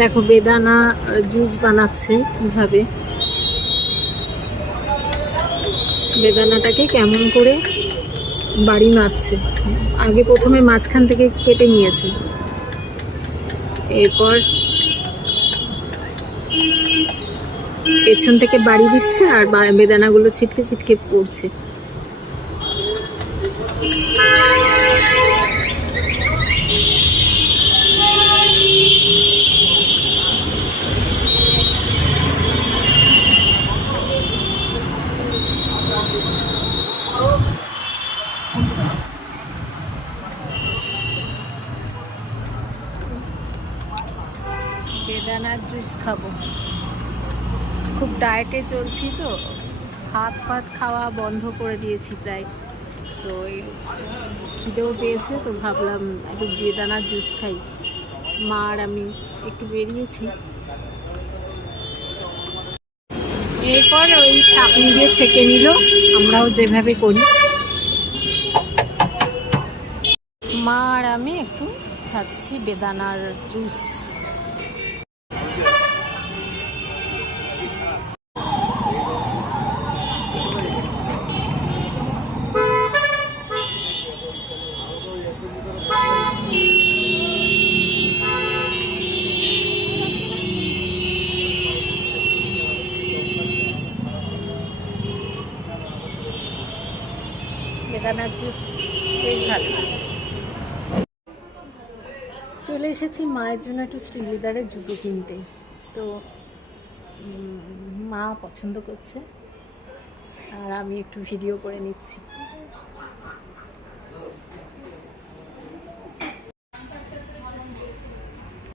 দেখো বেদানা জুস বানাচ্ছে কিভাবে। বেদানাটাকে কেমন করে বাড়ি মারছে, আগে প্রথমে মাঝখান থেকে কেটে নিয়েছে, এরপর পেছন থেকে বাড়ি দিচ্ছে আর বেদানাগুলো ছিটকে ছিটকে পড়ছে। বেদানার জুস খাবো, খুব ডায়েটে চলছি তো, ভাত ফাত খাওয়া বন্ধ করে দিয়েছি প্রায়। তো খিদেও পেয়েছে, তো ভাবলাম একটু বেদানার জুস খাই। মা আর আমি একটু বেরিয়েছি, এরপর ওই ছাঁকনি দিয়ে ছেঁকে নিল, আমরাও যেভাবে করি। মা আর আমি একটু খাচ্ছি বেদানার জুস। বেদানার জুস বেশ ভালো। চলে এসেছি মায়ের জন্য একটু শ্রীলেদারের জুতো কিনতে। তো মা পছন্দ করছে আর আমি একটু ভিডিও করে নিচ্ছি।